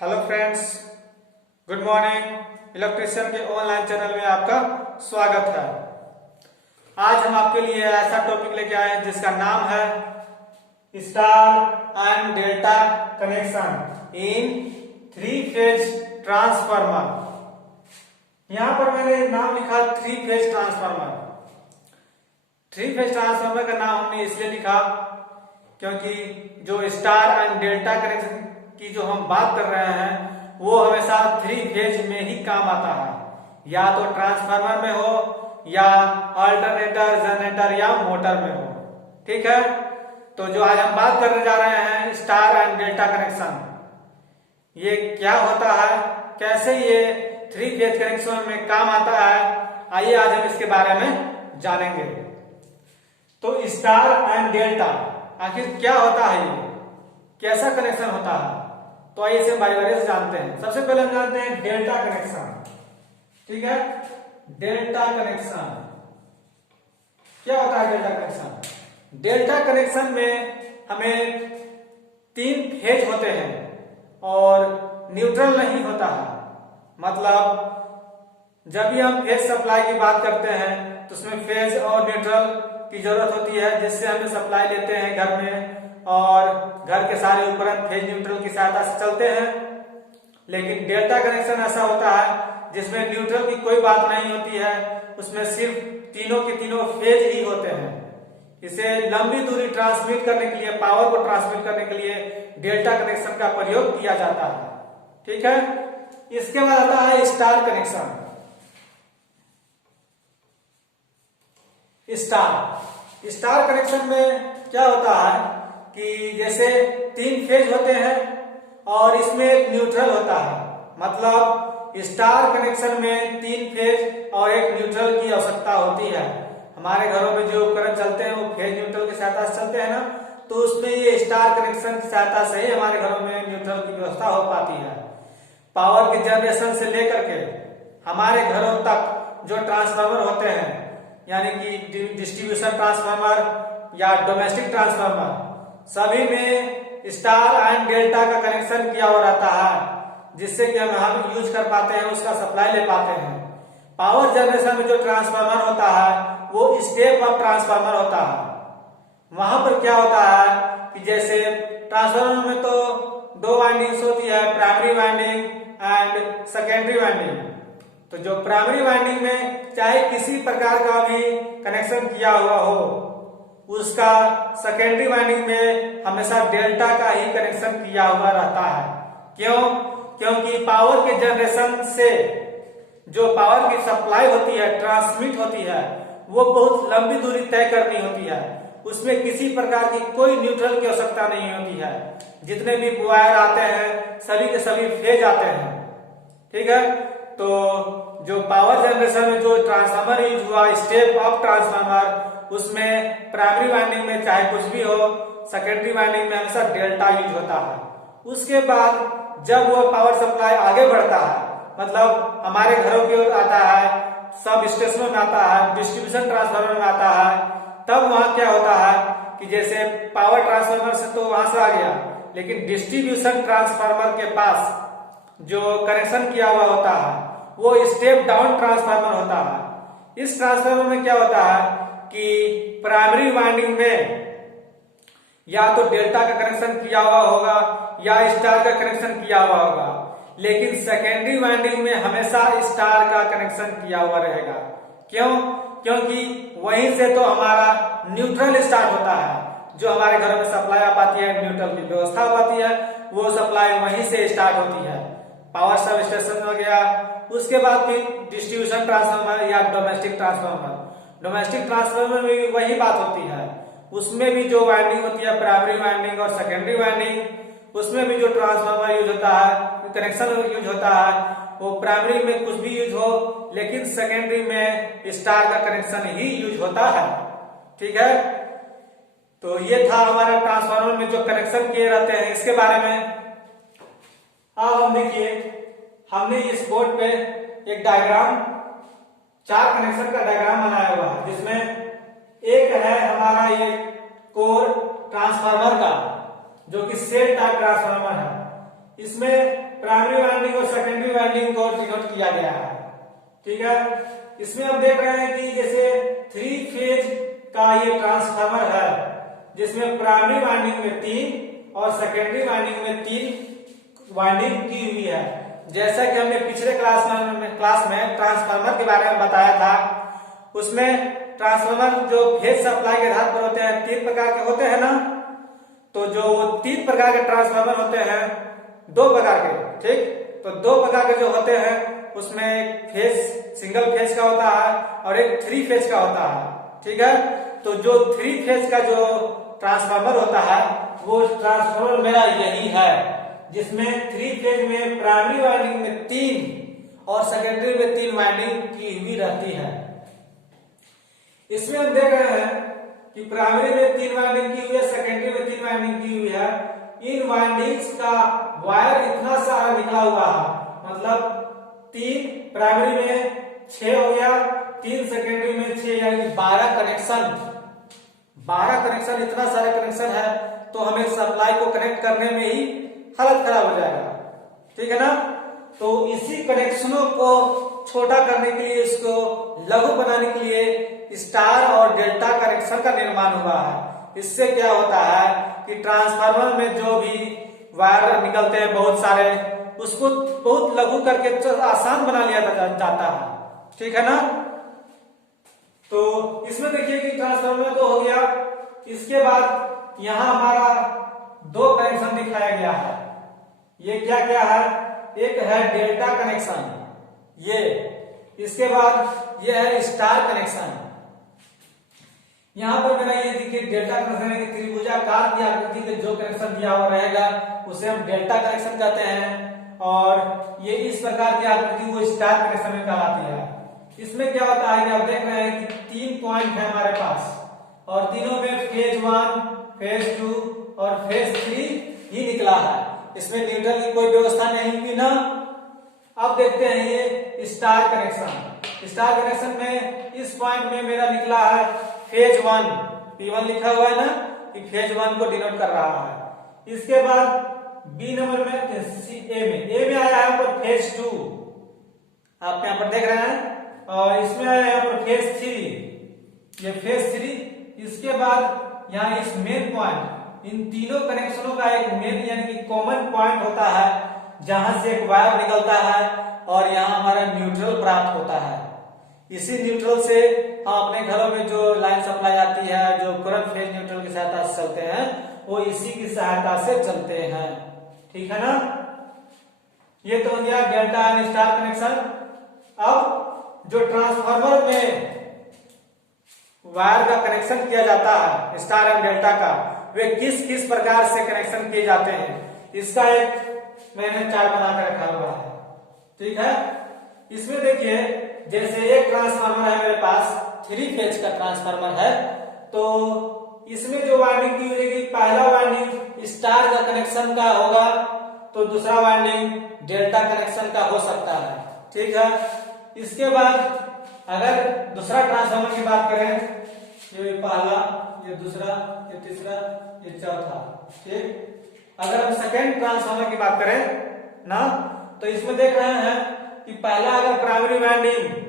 Hello friends, good morning. Electrician के online channel में आपका स्वागत है। आज हम आपके लिए ऐसा टॉपिक लेके आए हैं जिसका नाम है star and delta connection in three phase transformer. यहां पर मैंने नाम लिखा three phase transformer. Three phase transformer का नाम हमने इसलिए लिखा क्योंकि जो स्टार एंड डेल्टा कनेक्शन की जो हम बात कर रहे हैं वो हमेशा थ्री फेज में ही काम आता है, या तो ट्रांसफार्मर में हो या अल्टरनेटर, जनरेटर या मोटर में हो। ठीक है, तो जो आज हम बात करने जा रहे हैं स्टार एंड डेल्टा कनेक्शन, ये क्या होता है, कैसे ये थ्री फेज कनेक्शन में काम आता है, आइए आज हम इसके बारे में जानेंगे। तो स्टार एंड डेल्टा आखिर क्या होता है, ये कैसा कनेक्शन होता है, तो आइए इसे बारी बारी से जानते हैं। सबसे पहले हम जानते हैं डेल्टा कनेक्शन। ठीक है, डेल्टा कनेक्शन क्या होता है? डेल्टा कनेक्शन, डेल्टा कनेक्शन में हमें तीन फेज होते हैं और न्यूट्रल नहीं होता है। मतलब जब भी हम फेज सप्लाई की बात करते हैं तो उसमें फेज और न्यूट्रल की जरूरत होती है, जिससे हम सप्लाई लेते हैं घर में और घर के सारे उपकरण फेज न्यूट्रल की सहायता से चलते हैं। लेकिन डेल्टा कनेक्शन ऐसा होता है जिसमें न्यूट्रल की कोई बात नहीं होती है, उसमें सिर्फ तीनों के तीनों फेज ही होते हैं। इसे लंबी दूरी ट्रांसमिट करने के लिए, पावर को ट्रांसमिट करने के लिए डेल्टा कनेक्शन का प्रयोग किया जाता है। ठीक है, इसके बाद आता है स्टार कनेक्शन। स्टार कनेक्शन में क्या होता है कि जैसे तीन फेज होते हैं और इसमें एक न्यूट्रल होता है। मतलब स्टार कनेक्शन में तीन फेज और एक न्यूट्रल की आवश्यकता होती है। हमारे घरों में जो उपकरण चलते हैं वो फेज न्यूट्रल की सहायता से चलते हैं ना, तो उसमें ये स्टार कनेक्शन की सहायता से ही हमारे घरों में न्यूट्रल की व्यवस्था हो पाती है। पावर के जनरेशन से लेकर के हमारे घरों तक जो ट्रांसफार्मर होते हैं, यानी कि डिस्ट्रीब्यूशन ट्रांसफार्मर या डोमेस्टिक ट्रांसफार्मर, सभी में स्टार एंड डेल्टा का कनेक्शन किया हुआ रहता है, जिससे कि हम यूज कर पाते हैं, उसका सप्लाई ले पाते हैं। पावर जनरेशन में जो ट्रांसफार्मर होता है वो स्टेप अप ट्रांसफार्मर होता है। वहां पर क्या होता है कि जैसे ट्रांसफार्मर में तो दो वाइंडिंग्स होती है, primary winding and secondary winding. तो जो प्राइमरी वाइंडिंग में चाहे किसी प्रकार का भी कनेक्शन किया हुआ हो, उसका सेकेंडरी वाइंडिंग में हमेशा डेल्टा का ही कनेक्शन किया हुआ रहता है। क्यों? क्योंकि पावर के जनरेशन से जो पावर की सप्लाई होती है, ट्रांसमिट होती है, वो बहुत लंबी दूरी तय करनी होती है। उसमें किसी प्रकार की कोई न्यूट्रल की आवश्यकता नहीं होती है। जितने भी वायर आते हैं सभी के सभी फेज आते हैं। ठीक है, तो जो पावर जनरेशन में जो ट्रांसफार्मर यूज हुआ, स्टेप अप ट्रांसफार्मर, उसमें प्राइमरी वाइंडिंग में चाहे कुछ भी हो, सेकेंडरी वाइंडिंग में हमेशा डेल्टा यूज होता है। उसके बाद जब वो पावर सप्लाई आगे बढ़ता है, मतलब हमारे घरों की ओर आता है, सब स्टेशनों में आता है, डिस्ट्रीब्यूशन ट्रांसफार्मर में आता है, तब वहां क्या होता है कि जैसे पावर ट्रांसफार्मर से तो वहां से आ गया, लेकिन डिस्ट्रीब्यूशन ट्रांसफार्मर के पास जो कनेक्शन किया हुआ होता है वो स्टेप डाउन ट्रांसफार्मर होता है। इस ट्रांसफार्मर में क्या होता है कि प्राइमरी वाइंडिंग में या तो डेल्टा का कनेक्शन किया हुआ होगा या स्टार का कनेक्शन किया हुआ होगा, लेकिन सेकेंडरी वाइंडिंग में हमेशा स्टार का कनेक्शन किया हुआ रहेगा। क्यों? क्योंकि वहीं से तो हमारा न्यूट्रल स्टार्ट होता है। जो हमारे घरों में सप्लाई आ पाती है, न्यूट्रल की व्यवस्था हो पाती है, वो सप्लाई वहीं से स्टार्ट होती है। पावर सब स्टेशन हो गया, उसके बाद फिर डिस्ट्रीब्यूशन ट्रांसफार्मर या डोमेस्टिक ट्रांसफार्मर। डोमेस्टिक ट्रांसफार्मर में भी वही बात होती है। उसमें भी जो वाइंडिंग होती है, प्राइमरी वाइंडिंग और सेकेंडरी वाइंडिंग, उसमें भी जो ट्रांसफार्मर यूज होता है, कनेक्शन यूज होता है, वो प्राइमरी में कुछ भी यूज हो, लेकिन सेकेंडरी में स्टार का कनेक्शन ही यूज होता है। ठीक है, तो ये था हमारे ट्रांसफार्मर में जो कनेक्शन किए रहते हैं, इसके बारे में। अब हम देखिए, हमने इस बोर्ड पे एक डायग्राम, चार कनेक्शन का डायग्राम बनाया हुआ है, जिसमें एक है हमारा ये कोर ट्रांसफार्मर का, जो कि सेल टाइप ट्रांसफार्मर है। इसमें प्राइमरी वाइंडिंग और सेकेंडरी वाइंडिंग को डिनोट किया गया है। ठीक है, इसमें हम देख रहे हैं कि जैसे 3 फेज का ये ट्रांसफार्मर है जिसमें प्राइमरी वाइंडिंग में 3 और सेकेंडरी वाइंडिंग में 3 वाइंडिंग की हुई है। जैसा कि हमने पिछले क्लास में ट्रांसफार्मर के बारे में बताया था, उसमें ट्रांसफार्मर जो फेज सप्लाई के आधार पर होते हैं 3 प्रकार के होते हैं ना। तो जो 3 प्रकार के ट्रांसफार्मर होते हैं 2 प्रकार के, ठीक, तो 2 प्रकार के जो होते हैं उसमें एक फेज सिंगल फेज का होता है और एक 3 फेज का होता है। ठीक है, तो जो 3 फेज का जो ट्रांसफार्मर होता है वो ट्रांसफार्मर मेरा यही है जिसमें 3 फेज में प्राइमरी वाइंडिंग में 3 और सेकेंडरी में 3 वाइंडिंग की हुई रहती है। इसमें हम देख रहे हैं कि प्राइमरी में 3 वाइंडिंग की हुई है, सेकेंडरी में 3 वाइंडिंग की हुई है। इन वाइंडिंग्स का वायर इतना सारा निकला हुआ है, मतलब 3 प्राइमरी में 6 हो गया, 3 सेकेंडरी में 6, यानी 12 कनेक्शन, इतना सारा कनेक्शन है तो हमें सप्लाई को कनेक्ट करने में ही हालत खराब हो जाएगा। ठीक है ना, तो इसी कनेक्शनों को छोटा करने के लिए, इसको लघु बनाने के लिए स्टार और डेल्टा कनेक्शन का निर्माण हुआ है। इससे क्या होता है कि ट्रांसफार्मर में जो भी वायर निकलते हैं बहुत सारे, उसको बहुत लघु करके आसान बना लिया जाता है। ठीक है ना, तो इसमें देखिए कि ट्रांसफार्मर तो हो गया। इसके बाद यहां हमारा 2 कनेक्शन दिखाया गया है। ये क्या क्या है, एक है डेल्टा कनेक्शन, ये, इसके बाद ये है स्टार कनेक्शन। यहां पर मेरा ये देखिए डेल्टा कनेक्शन है कि त्रिभुजाकार की आकृति के जो कनेक्शन दिया हुआ रहेगा उसे हम डेल्टा कनेक्शन कहते हैं, और ये इस प्रकार की आकृति वो स्टार कनेक्शन में कहलाती है। इसमें क्या होता है कि आप देख रहे हैं कि 3 पॉइंट है हमारे पास और तीनों में फेज 1, फेज 2 और फेज 3 ही निकला है। इसमें न्यूट्रल की कोई व्यवस्था नहीं हुई ना। अब देखते हैं ये स्टार कनेक्शन। स्टार कनेक्शन में इस पॉइंट में मेरा निकला है फेज 1, P1 लिखा हुआ है ना, कि फेज 1 को डिनोट कर रहा है। इसके बाद बी नंबर में ए में आया है पर फेज 2, आप यहाँ पर देख रहे हैं, और इसमें आया यहाँ पर फेज 3, ये फेज 3। इसके बाद यहाँ इस मेन पॉइंट, इन तीनों कनेक्शनों का एक मेन यानी कि कॉमन पॉइंट होता है जहां से एक वायर निकलता है और यहाँ हमारा न्यूट्रल प्राप्त होता है। इसी न्यूट्रल से हम अपने घरों में जो लाइन सप्लाई आती है, जो करंट फेज न्यूट्रल की सहायता से चलते हैं, वो इसी की सहायता से चलते हैं। ठीक है ना, ये तो हो गया डेल्टा एंड स्टार कनेक्शन। अब जो ट्रांसफार्मर में वायर का कनेक्शन किया जाता है स्टार एंड डेल्टा का, वे किस किस प्रकार से कनेक्शन किए जाते हैं, इसका एक मैंने चार्ट बना कर रखा हुआ है। ठीक है, इसमें देखिए जैसे एक ट्रांसफार्मर है मेरे पास, 3 फेज का ट्रांसफार्मर है, तो इसमें जो वाइंडिंग की हुई, पहला वाइंडिंग स्टार का कनेक्शन का होगा तो दूसरा वाइंडिंग डेल्टा कनेक्शन का हो सकता है। ठीक है, इसके बाद अगर दूसरा ट्रांसफार्मर की बात करें, ये पहला, ये दूसरा, ये तीसरा, ये चौथा। ठीक, अगर हम सेकेंड ट्रांसफार्मर की बात करें ना, तो इसमें देख रहे हैं कि पहला अगर प्राइमरी वाइंडिंग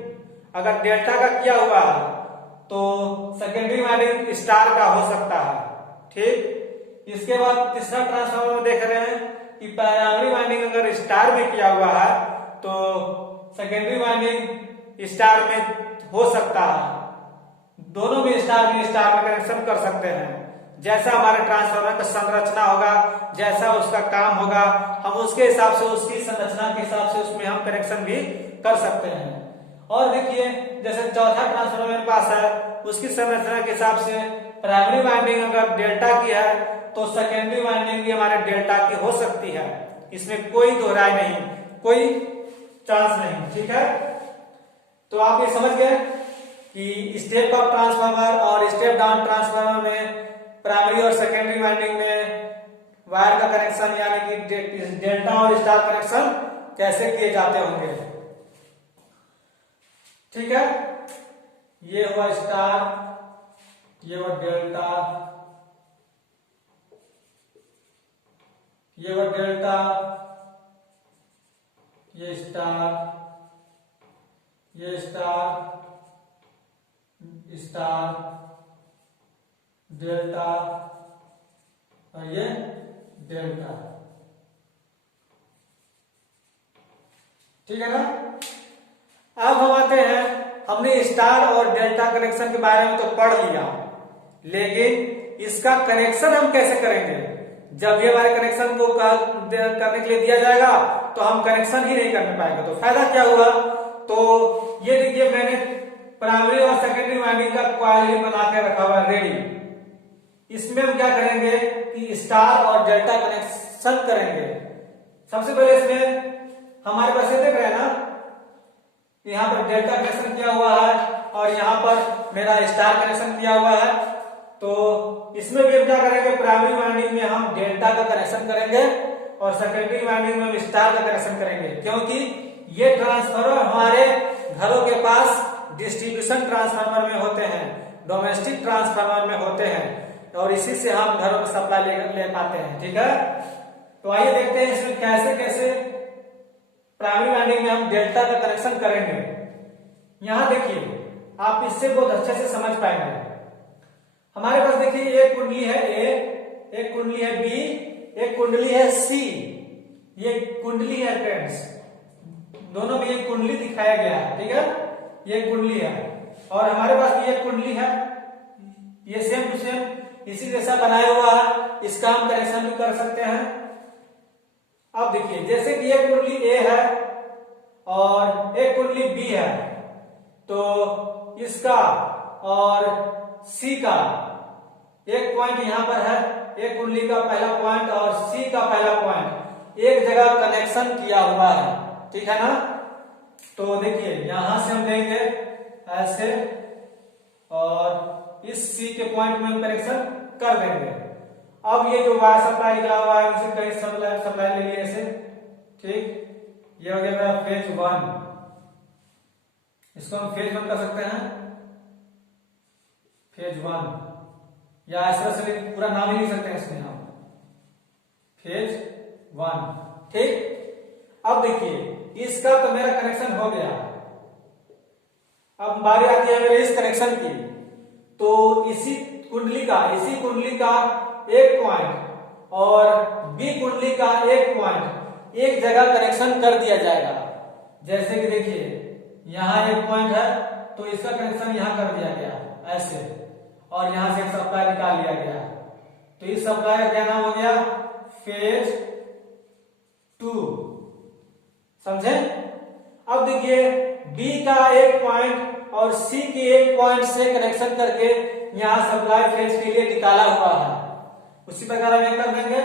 अगर डेल्टा का किया हुआ है तो सेकेंडरी वाइंडिंग स्टार का हो सकता है। ठीक, इसके बाद तीसरा ट्रांसफार्मर में देख रहे हैं कि प्राइमरी वाइंडिंग अगर स्टार में किया हुआ है तो सेकेंडरी वाइंडिंग स्टार में हो सकता है। दोनों में स्टार में कनेक्शन कर सकते हैं। जैसा हमारे ट्रांसफार्मर का संरचना होगा, जैसा उसका काम होगा, हम उसके हिसाब से, उसकी संरचना के हिसाब से उसमें हम कनेक्शन भी कर सकते हैं। और देखिए जैसे चौथा ट्रांसफार्मर मेरे पास है, उसकी संरचना के हिसाब से प्राइमरी वाइंडिंग अगर डेल्टा की है तो सेकेंडरी वाइंडिंग भी हमारे डेल्टा की हो सकती है। इसमें कोई दो राय नहीं, कोई चांस नहीं। ठीक है, तो आप ये समझ गए कि स्टेप अप ट्रांसफार्मर और स्टेप डाउन ट्रांसफार्मर में प्राइमरी और सेकेंडरी वाइंडिंग में वायर का कनेक्शन यानी कि डेल्टा और स्टार कनेक्शन कैसे किए जाते होंगे। ठीक है, ये हुआ स्टार, ये हुआ डेल्टा, ये हुआ डेल्टा, ये स्टार, ये स्टार, स्टार, डेल्टा और ये डेल्टा। ठीक है ना। अब हम आते हैं, हमने स्टार और डेल्टा कनेक्शन के बारे में तो पढ़ लिया, लेकिन इसका कनेक्शन हम कैसे करेंगे। जब ये हमारे कनेक्शन को करने के लिए दिया जाएगा तो हम कनेक्शन ही नहीं करने पाएंगे, तो फायदा क्या हुआ। तो ये देखिए मैंने प्राइमरी और सेकेंडरी वाइंडिंग का कॉइल बना के रखा हुआ है रेडी। इसमें हम क्या करेंगे कि स्टार और डेल्टा कनेक्शन करेंगे। सबसे पहले इसमें हमारे पास देख रहे हैं ना, यहाँ पर डेल्टा कनेक्शन किया हुआ है और यहाँ पर मेरा स्टार कनेक्शन किया हुआ है। तो इसमें भी हम क्या करेंगे, प्राइमरी वाइंडिंग में हम डेल्टा का कनेक्शन करेंगे और सेकेंडरी वाइंडिंग में हम स्टार का कनेक्शन करेंगे, क्योंकि ये ट्रांसफार्मर हमारे घरों के पास डिस्ट्रीब्यूशन ट्रांसफार्मर में होते हैं, डोमेस्टिक ट्रांसफार्मर में होते हैं, और इसी से हम घरों में सप्लाई ले पाते हैं। ठीक है, तो आइए देखते हैं इसमें कैसे कैसे प्राइमरी वाइंडिंग में हम डेल्टा का कनेक्शन करेंगे। यहां देखिए, आप इससे बहुत अच्छे से समझ पाएंगे। हमारे पास देखिए एक कुंडली है ए, एक कुंडली है बी, एक कुंडली है सी। ये कुंडली है फ्रेंड्स, दोनों में एक कुंडली दिखाया गया है। ठीक है, ये कुंडली है और हमारे पास भी एक कुंडली है, ये सेम टू सेम इसी जैसा बनाया हुआ है, इसका हम कनेक्शन भी कर सकते हैं। अब देखिए, जैसे कि एक कुंडली ए है और एक कुंडली बी है, तो इसका और सी का एक पॉइंट यहां पर है, एक कुंडली का पहला पॉइंट और सी का पहला पॉइंट एक जगह कनेक्शन किया हुआ है। ठीक है ना। तो देखिए यहां से हम देंगे ऐसे और इस सी के पॉइंट में हम कनेक्शन कर देंगे। अब ये जो वायर सप्लाई निकला हुआ है, इसे कहीं सप्लाई ले लिए ऐसे। ठीक, ये हो गया मेरा फेज 1, इसको हम फेज 1 कर सकते हैं, फेज 1, या इस तरह से पूरा नाम ही लिख सकते हैं इसमें हम, फेज 1। ठीक, अब देखिए इसका तो मेरा कनेक्शन हो गया। अब बारी आती है मेरे इस कनेक्शन की, तो इसी कुंडली का एक पॉइंट और बी कुंडली का एक पॉइंट एक जगह कनेक्शन कर दिया जाएगा। जैसे कि देखिए यहां एक पॉइंट है, तो इसका कनेक्शन यहां कर दिया गया ऐसे, और यहां से एक सप्लाई निकाल लिया गया। तो इस सप्लाई का क्या नाम हो गया, फेज 2। समझे। अब देखिए बी का एक पॉइंट और सी के एक पॉइंट से कनेक्शन करके यहां सप्लाई फेज के लिए निकाला हुआ है। उसी प्रकार हम कर देंगे,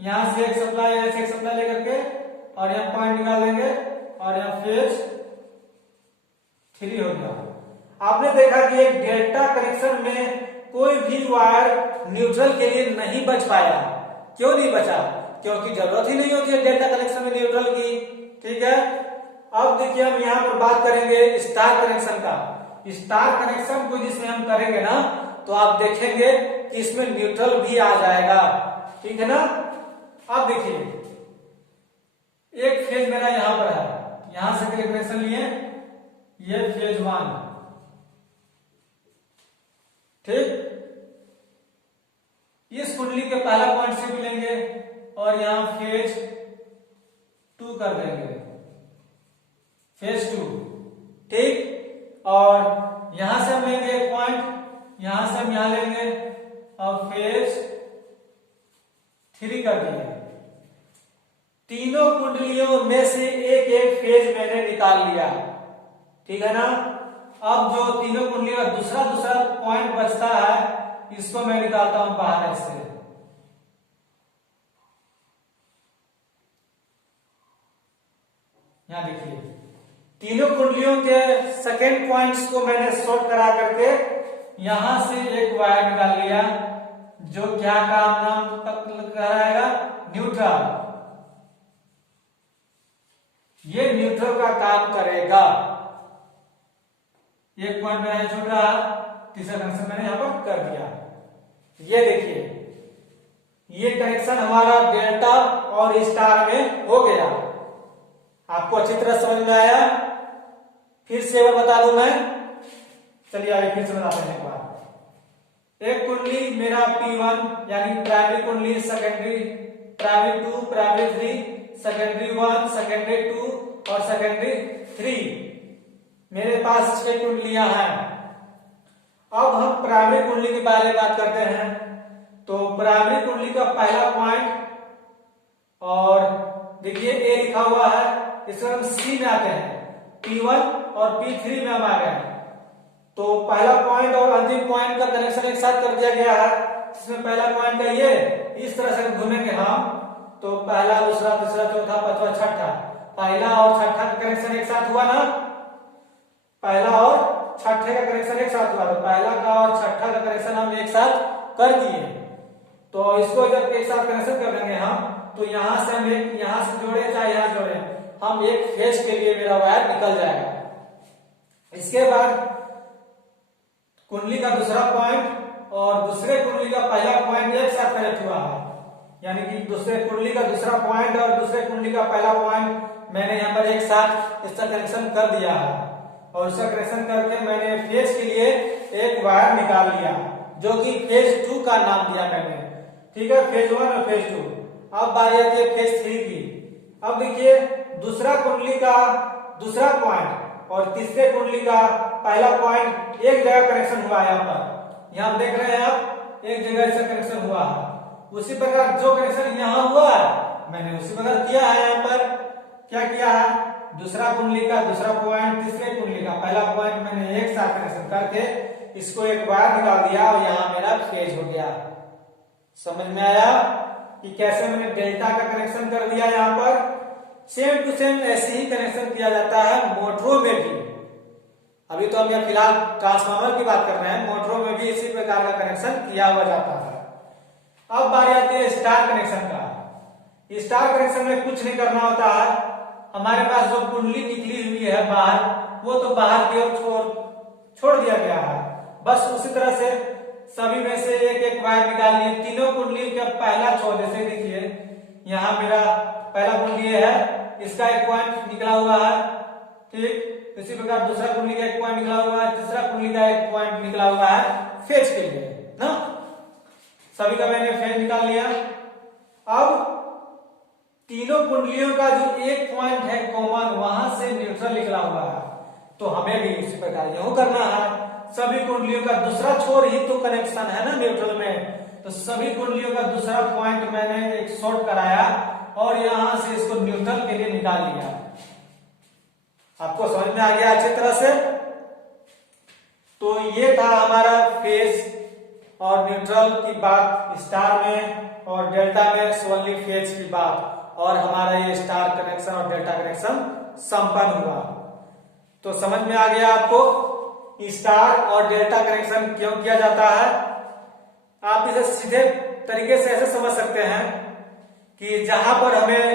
यहां से एक सप्लाई, ऐसे एक सप्लाई लेकर के और यहां पॉइंट निकाल देंगे और यहां फेज 3 हो गया। आपने देखा कि एक डेल्टा कनेक्शन में कोई भी वायर न्यूट्रल के लिए नहीं बच पाया। क्यों नहीं बचा, क्योंकि जरूरत ही नहीं होती है डेल्टा कनेक्शन में न्यूट्रल की। ठीक है, अब देखिए हम यहाँ पर बात करेंगे स्टार कनेक्शन का। स्टार कनेक्शन को जिसमें हम करेंगे ना, तो आप देखेंगे कि इसमें न्यूट्रल भी आ जाएगा। ठीक है ना। अब देखिए एक फेज मेरा यहां पर है, यहां से कनेक्शन लिए, ये फेज 1। ठीक, इस कुंडली के पहला पॉइंट से भी लेंगे और यहां फेज 2 कर देंगे, फेज 2। ठीक, और यहां से हम लेंगे एक पॉइंट, यहां से हम यहां लेंगे और फेज 3 कर दिए। तीनों कुंडलियों में से एक एक फेज मैंने निकाल लिया। ठीक है ना। अब जो तीनों कुंडलियों का दूसरा पॉइंट बचता है, इसको मैं निकालता हूं बाहर से। यहां देखिए तीनों कुंडलियों के सेकेंड पॉइंट्स को मैंने शॉर्ट करा करके यहां से एक वायर निकाल लिया, जो क्या काम नाम कराएगा, न्यूट्रल। ये न्यूट्रल का काम करेगा। एक पॉइंट मैंने छूट रहा, तीसरा कनेक्शन मैंने यहां पर कर दिया। ये देखिए ये कनेक्शन हमारा डेल्टा और स्टार में हो गया। आपको अच्छी तरह समझ में आया? फिर से एक बार बता दूं मैं, चलिए आगे फिर से बताते हैं एक बार। एक कुंडली मेरा P1 यानी प्राइमरी कुंडली, secondary primary 2, primary 3, secondary 1, secondary 2 और सेकेंडरी 3, मेरे पास 6 कुंडलियां हैं। अब हम प्राइमरी कुंडली के बारे में बात करते हैं। तो प्राइमरी कुंडली का पहला पॉइंट, और देखिए ए लिखा हुआ है, इसको हम सी में आते हैं, P1 और P3 में हम आ गए। तो पहला पॉइंट और अंतिम पॉइंट का कनेक्शन एक साथ कर दिया गया है, जिसमें पहला पॉइंट का ये इस तरह से घूमेंगे हम, तो पहला, दूसरा, तीसरा, चौथा, पांचवा, छठा, पहला और छठा का कनेक्शन एक साथ हुआ ना, पहला और छठे का कनेक्शन एक साथ हुआ, तो पहला का और छठा का कनेक्शन हम एक साथ कर दिए। तो इसको जब एक साथ कनेक्शन कर देंगे हम, तो यहां से हम एक यहां से जोड़े चाहे यहां जोड़े, हम एक फेज के लिए मेरा वायर निकल जाएगा। इसके बाद कुंडली का दूसरा पॉइंट और दूसरे कुंडली का पहला पॉइंट एक साथ कनेक्ट हुआ है, यानी कि दूसरे कुंडली का दूसरा पॉइंट और दूसरे कुंडली का पहला पॉइंट मैंने यहाँ पर एक साथ इसका कनेक्शन कर दिया है, और इसका कनेक्शन करके मैंने फेज के लिए एक वायर निकाल लिया, जो कि फेज 2 का नाम दिया मैंने। ठीक है, फेज 1 और फेज 2। अब बारी आती है फेज 3 की। अब देखिए, दूसरा कुंडली का दूसरा पॉइंट और तीसरे कुंडली का पहला पॉइंट एक जगह कनेक्शन हुआ है। यहाँ पर यहाँ देख रहे हैं आप, एक जगह से कनेक्शन हुआ है। उसी प्रकार जो कनेक्शन यहाँ हुआ है मैंने उसी प्रकार किया है। यहाँ पर क्या किया है, दूसरा कुंडली का दूसरा पॉइंट, तीसरे कुंडली का पहला पॉइंट मैंने एक साथ कनेक्शन करके इसको एक वायर निकाल दिया, और यहाँ मेरा फेज हो गया। समझ में आया कि कैसे मैंने डेल्टा का कनेक्शन कर दिया। यहाँ पर सेम टू सेम ऐसे ही कनेक्शन किया जाता है मोटरों में भी। अभी तो हम यहाँ फिलहाल ट्रांसफार्मर की बात कर रहे हैं, मोटरों में भी इसी प्रकार का कनेक्शन किया हुआ जाता है। अब बारी आती है स्टार कनेक्शन का। स्टार कनेक्शन में कुछ नहीं करना होता है, हमारे पास जो कुंडली निकली हुई है बाहर, वो तो बाहर की ओर छोड़ दिया गया है। बस उसी तरह से सभी में से एक एक वायर निकाल लिए। तीनों कुंडली का पहला छोर, जैसे देखिए यहाँ मेरा पहला कुंडली है, इसका एक पॉइंट निकला हुआ है। ठीक, इसी प्रकार दूसरा कुंडली का एक पॉइंट निकला हुआ है, तीसरा कुंडली का एक पॉइंट निकला हुआ है फेज के लिए ना। सभी का मैंने फेज निकाल लिया। अब तीनों कुंडलियों का जो एक पॉइंट है कॉमन, वहां से न्यूट्रल निकला हुआ है, तो हमें भी इसी प्रकार यूं करना है। सभी कुंडलियों का दूसरा छोर ही तो कनेक्शन है ना न्यूट्रल में, तो सभी कुंडलियों का दूसरा पॉइंट मैंने एक शॉर्ट कराया और यहां से इसको न्यूट्रल के लिए निकाल लिया। आपको समझ में आ गया अच्छी तरह से? तो ये था हमारा फेज और न्यूट्रल की बात स्टार में, और डेल्टा में ओनली फेज की बात, और हमारा ये स्टार कनेक्शन और डेल्टा कनेक्शन संपन्न हुआ। तो समझ में आ गया आपको स्टार और डेल्टा कनेक्शन क्यों किया जाता है। आप इसे सीधे तरीके से ऐसे समझ सकते हैं कि जहां पर हमें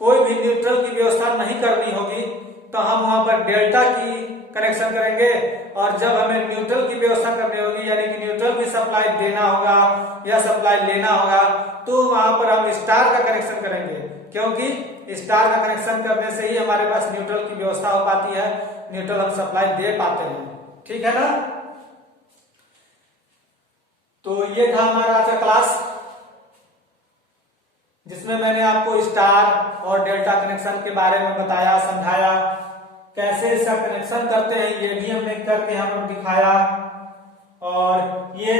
कोई भी न्यूट्रल की व्यवस्था नहीं करनी होगी, तो हम वहां पर डेल्टा की कनेक्शन करेंगे, और जब हमें न्यूट्रल की व्यवस्था करनी होगी, यानी कि न्यूट्रल की सप्लाई देना होगा या सप्लाई लेना होगा, तो वहां पर हम स्टार का कनेक्शन करेंगे, क्योंकि स्टार का कनेक्शन करने से ही हमारे पास न्यूट्रल की व्यवस्था हो पाती है, न्यूट्रल हम सप्लाई दे पाते हैं। ठीक है ना? तो ये था हमारा आज का क्लास, जिसमें मैंने आपको स्टार और डेल्टा कनेक्शन के बारे में बताया, समझाया, कैसे इसका कनेक्शन करते हैं ये भी हमने करके हम लोग दिखाया, और ये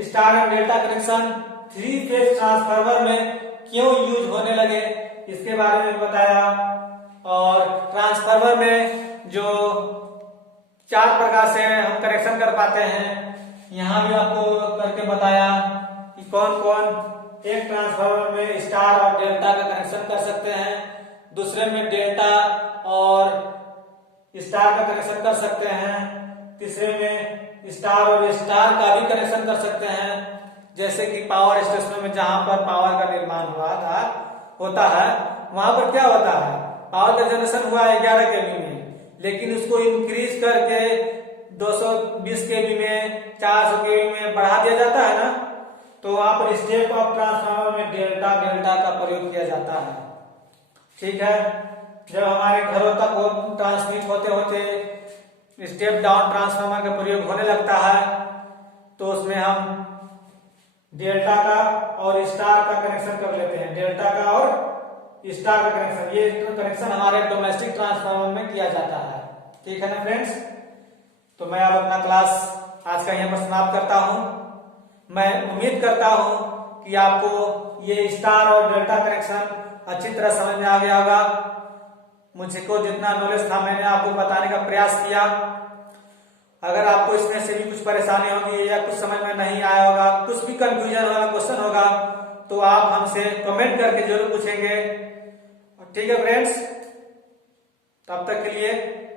स्टार और डेल्टा कनेक्शन 3 फेज ट्रांसफार्मर में क्यों यूज होने लगे इसके बारे में बताया, और ट्रांसफार्मर में जो 4 प्रकार से हम कनेक्शन कर पाते हैं यहाँ भी आपको करके बताया कि कौन कौन एक ट्रांसफार्मर में स्टार और डेल्टा का कनेक्शन कर सकते हैं, दूसरे में डेल्टा और स्टार का कनेक्शन कर सकते हैं, तीसरे में स्टार और स्टार का भी कनेक्शन कर सकते हैं। जैसे कि पावर स्टेशनों में जहां पर पावर का निर्माण होता है वहां पर क्या होता है, पावर का जनरेशन हुआ 11 केवी में, लेकिन उसको इंक्रीज करके 220 केवी में, 400 केवी में बढ़ा दिया जाता है ना, तो वहां पर स्टेप ऑफ ट्रांसफार्मर में डेल्टा का प्रयोग किया जाता है। ठीक है, जब हमारे घरों तक वो ट्रांसमिट होते होते स्टेप डाउन ट्रांसफार्मर का प्रयोग होने लगता है, तो उसमें हम डेल्टा का और स्टार का कनेक्शन कर लेते हैं। डेल्टा का और स्टार का कनेक्शन, ये कनेक्शन हमारे डोमेस्टिक ट्रांसफार्मर में किया जाता है। ठीक है ना फ्रेंड्स, तो मैं अब अपना क्लास आज का यहाँ पर समाप्त करता हूँ। मैं उम्मीद करता हूँ कि आपको ये स्टार और डेल्टा कनेक्शन अच्छी तरह समझ में आ गया होगा। मुझको जितना नॉलेज था मैंने आपको बताने का प्रयास किया। अगर आपको इसमें से भी कुछ परेशानी होगी या कुछ समझ में नहीं आया होगा, कुछ भी कंफ्यूजन वाला क्वेश्चन होगा, तो आप हमसे कमेंट करके जरूर पूछेंगे। ठीक है फ्रेंड्स, तब तक के लिए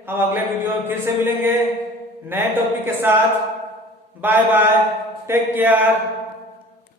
हम अगले वीडियो में फिर से मिलेंगे नए टॉपिक के साथ। Bye bye, take care.